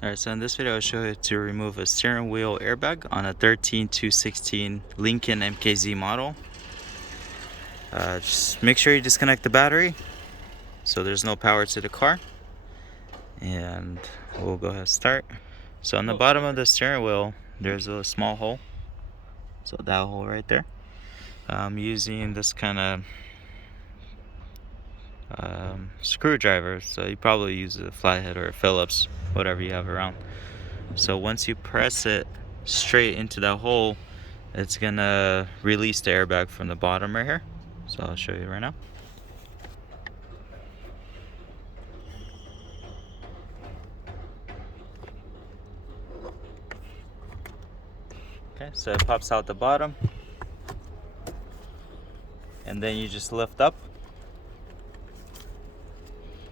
Alright, so in this video I'll show you to remove a steering wheel airbag on a 13-216 Lincoln MKZ model. Just make sure you disconnect the battery so there's no power to the car, and we'll go ahead and start. So on the bottom of the steering wheel there's a small hole, so that hole right there. I'm using this kind of screwdriver, so you probably use a flathead or a Phillips, whatever you have around. So once you press it straight into that hole, it's gonna release the airbag from the bottom right here. So I'll show you right now. Okay, so it pops out the bottom, and then you just lift up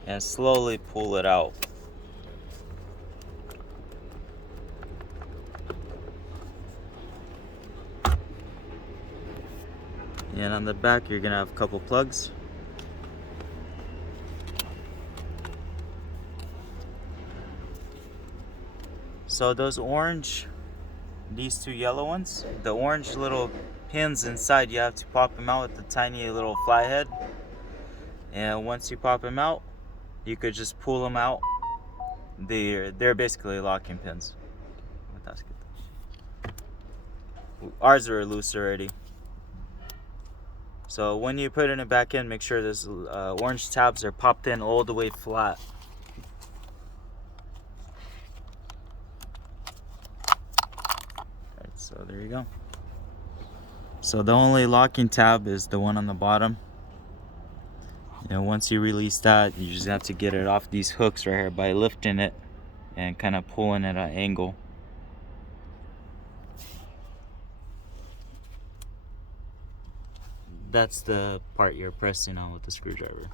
and slowly pull it out. And on the back you're gonna have a couple plugs. So those orange, these two yellow ones, the orange little pins inside, you have to pop them out with the tiny little flathead. And once you pop them out, you could just pull them out. They're basically locking pins. Ours are loose already. So when you put it back in, make sure those orange tabs are popped in all the way flat. Alright, so there you go. So the only locking tab is the one on the bottom. And once you release that, you just have to get it off these hooks right here by lifting it and kind of pulling it at an angle. That's the part you're pressing on with the screwdriver.